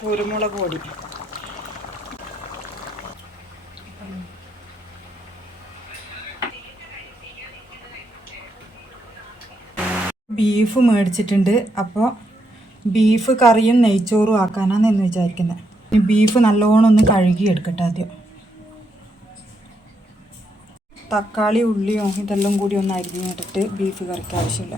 കുരുമുളക് പൊടി, ബീഫ് മേടിച്ചിട്ടുണ്ട്. അപ്പോൾ ബീഫ് കറിയും നെയ്ച്ചോറും ആക്കാനാണെന്ന് വിചാരിക്കുന്നത്. ഈ ബീഫ് നല്ലോണം ഒന്ന് കഴുകി എടുക്കട്ടെ ആദ്യം. തക്കാളി ഉള്ളിയും ഇതെല്ലാം കൂടി ഒന്ന് അരിഞ്ഞെടുത്ത് ബീഫ് കറിക്ക് ആവശ്യമില്ല.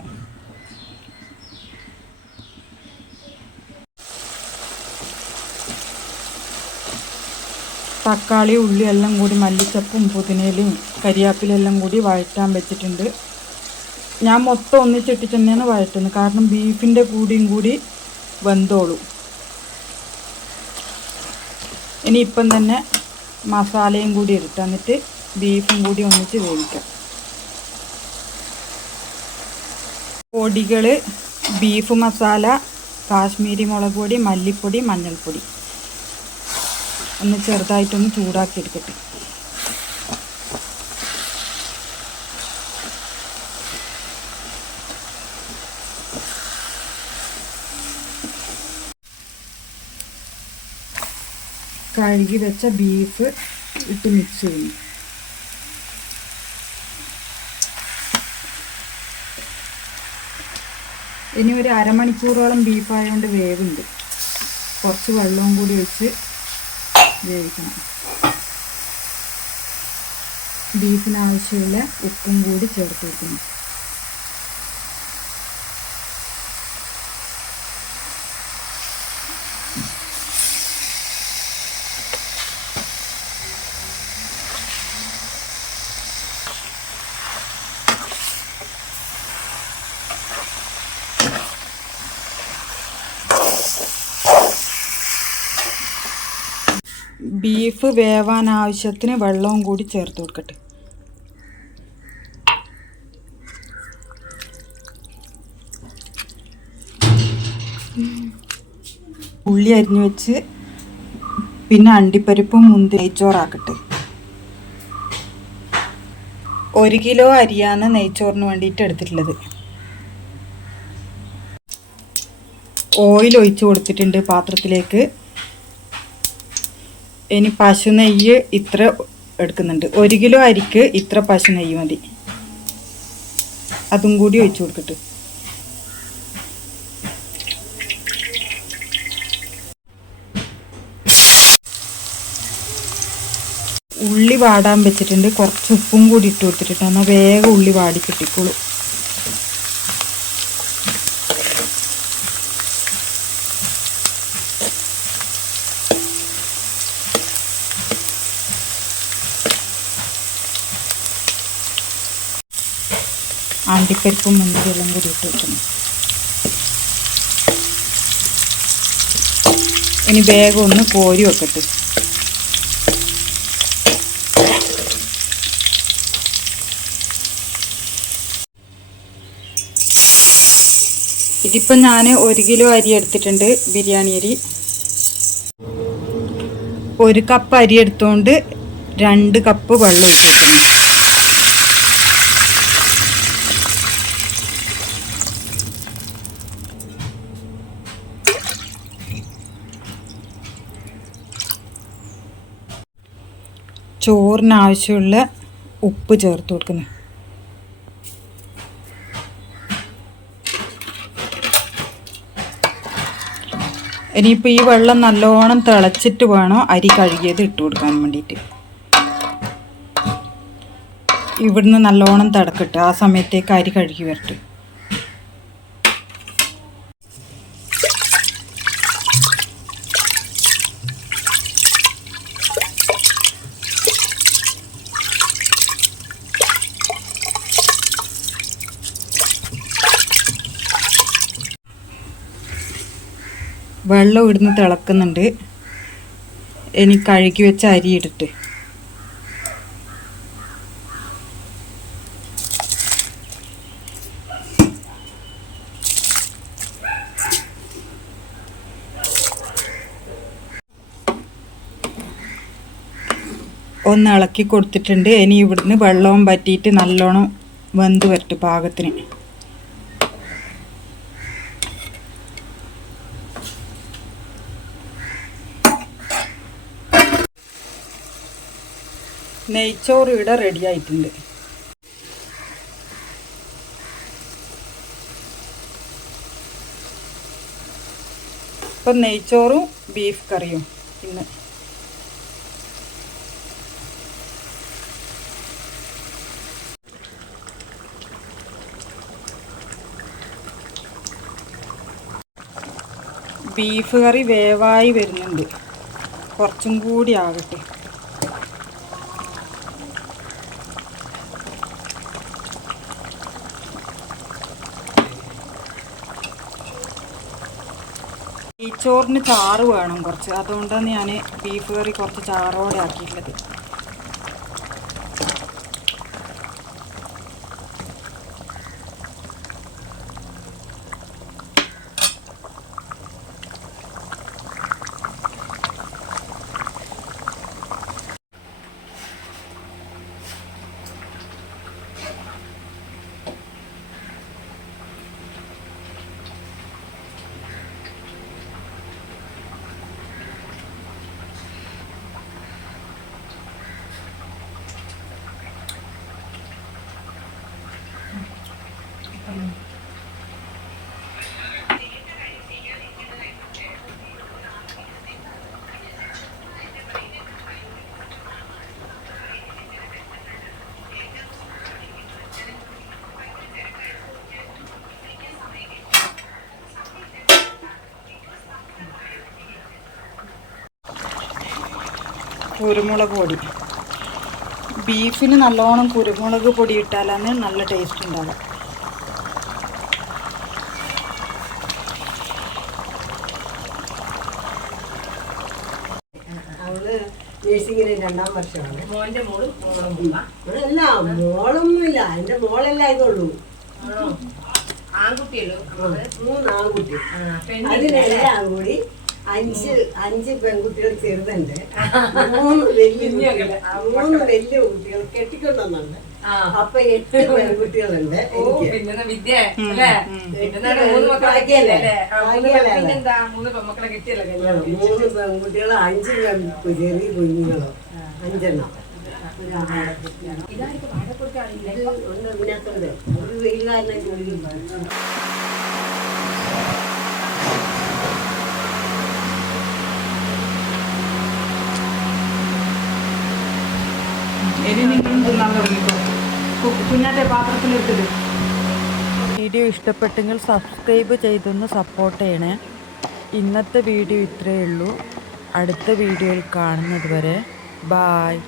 തക്കാളി ഉള്ളി എല്ലാം കൂടി മല്ലിച്ചപ്പും പുതിനയിലയും കരിയാപ്പിലെല്ലാം കൂടി വഴറ്റാൻ വെച്ചിട്ടുണ്ട്. ഞാൻ മൊത്തം ഒന്നിച്ചിട്ട് തന്നെയാണ് വഴറ്റുന്നത്, കാരണം ബീഫിൻ്റെ കൂടിയും കൂടി വെന്തോളും. ഇനിയിപ്പം തന്നെ മസാലയും കൂടി എടുത്ത് എന്നിട്ട് ബീഫും കൂടി ഒന്നിച്ച് വേവിക്കാം. പൊടികൾ: ബീഫ് മസാല, കാശ്മീരി മുളക് പൊടി, മല്ലിപ്പൊടി, മഞ്ഞൾപ്പൊടി. ഒന്ന് ചെറുതായിട്ടൊന്ന് ചൂടാക്കി എടുക്കട്ടെ. കഴുകി വെച്ച ബീഫ് ഇട്ട് മിക്സ് ചെയ്യും. ഇനി ഒരു അരമണിക്കൂറോളം ബീഫായതുകൊണ്ട് വേവുണ്ട്. കുറച്ച് വെള്ളവും കൂടി വെച്ച് വേവിക്കണം. ബീഫിന് ആവശ്യമുള്ള ഉപ്പും കൂടി ചേർത്ത് വെക്കണം. ബീഫ് വേവാൻ ആവശ്യത്തിന് വെള്ളവും കൂടി ചേർത്ത് കൊടുക്കട്ടെ. ഉള്ളി അരിഞ്ഞു വെച്ച് പിന്നെ അണ്ടിപ്പരിപ്പും മുന്തിരി നെയ്ച്ചോറാക്കട്ടെ. 1 കിലോ അരിയാണ് നെയ്ച്ചോറിന് വേണ്ടിയിട്ട് എടുത്തിട്ടുള്ളത്. ഓയിൽ ഒഴിച്ച് കൊടുത്തിട്ടുണ്ട് പാത്രത്തിലേക്ക്. ഇനി പശു നെയ്യ് ഇത്ര എടുക്കുന്നുണ്ട്. 1 കിലോ അരിക്ക് ഇത്ര പശു നെയ്യ് മതി. അതും കൂടി ഒഴിച്ചു കൊടുക്കട്ടെ. ഉള്ളി വാടാൻ വെച്ചിട്ടുണ്ട്. കുറച്ച് ഉപ്പും കൂടി ഇട്ട് കൊടുത്തിട്ടുണ്ട്. എന്നാൽ വേഗം ഉള്ളി വാടി കിട്ടിക്കോളൂ. അണ്ടിപ്പരിപ്പും മുന്തിരിയെല്ലാം കൂടി ഇട്ട് വെക്കണം. ഇനി വേഗം ഒന്ന് കോരി വെക്കട്ടെ. ഇതിപ്പം ഞാൻ 1 കിലോ അരി എടുത്തിട്ടുണ്ട്, ബിരിയാണി അരി. 1 കപ്പ് അരി എടുത്തുകൊണ്ട് 2 കപ്പ് വെള്ളം ഒഴിച്ച് വെക്കുന്നു. ചോറിന് ആവശ്യമുള്ള ഉപ്പ് ചേർത്ത് കൊടുക്കുന്നു. ഇനിയിപ്പോൾ ഈ വെള്ളം നല്ലോണം തിളച്ചിട്ട് വേണം അരി കഴുകിയത് ഇട്ട് കൊടുക്കാൻ വേണ്ടിയിട്ട്. ഇവിടുന്ന് നല്ലോണം തിളക്കട്ടെ. ആ സമയത്തേക്ക് അരി കഴുകി വരട്ടെ. വെള്ളം ഇവിടുന്ന് തിളക്കുന്നുണ്ട്. ഇനി കഴുകി വെച്ച അരി ഇട്ടിട്ട് ഒന്ന് ഇളക്കി കൊടുത്തിട്ടുണ്ട്. ഇനി ഇവിടുന്ന് വെള്ളവും പറ്റിയിട്ട് നല്ലോണം വെന്ത് വരട്ടെ പാകത്തിന്. നെയ്ച്ചോറ് ഇവിടെ റെഡി ആയിട്ടുണ്ട്. ഇപ്പം നെയ്ച്ചോറും ബീഫ് കറിയും ഇന്ന്. ബീഫ് കറി വേവായി വരുന്നുണ്ട്, കുറച്ചും കൂടി ആകട്ടെ. നെയ്ച്ചോറിന് ചാറ് വേണം കുറച്ച്, അതുകൊണ്ടാണ് ഞാൻ ബീഫ് കറി കുറച്ച് ചാറോടെ ആക്കിയിട്ടുള്ളത്. കുരുമുളക് പൊടി, ബീഫിന് നല്ലോണം കുരുമുളക് പൊടി ഇട്ടാലാണ് നല്ല ടേസ്റ്റ് ഉണ്ടാവുക. നഴ്സിംഗിന് 2ാം വർഷമാണ്. അല്ല മോളൊന്നുമില്ല, എന്റെ മോളല്ല ഇതുള്ളൂ. 3 ആൺകുട്ടി. അതിനെല്ലാം കൂടി 5 പെൺകുട്ടികൾ ചെറുതുണ്ട്. 3 വലിയ കുട്ടികൾ കെട്ടിക്കൊണ്ടുവന്നുണ്ട്. അപ്പൊ 8 പെൺകുട്ടികളുണ്ട്. 3 പെൺകുട്ടികളും 5 ചെറിയ കുഞ്ഞുങ്ങളും 5എണ്ണം. ഇതിനകത്തുണ്ട് ഒരു വെയിലുകാരനെ ജോലി. ഇനി നിങ്ങളും തിന്നാൻ തുടങ്ങിക്കോ. കുഞ്ഞാറ്റെ പാത്രത്തിലിട്ടത്. വീഡിയോ ഇഷ്ടപ്പെട്ടെങ്കിൽ സബ്സ്ക്രൈബ് ചെയ്തൊന്ന് സപ്പോർട്ട് ചെയ്യണേ. ഇന്നത്തെ വീഡിയോ ഇത്രയേ ഉള്ളൂ. അടുത്ത വീഡിയോയിൽ കാണുന്നത് വരെ ബായ്.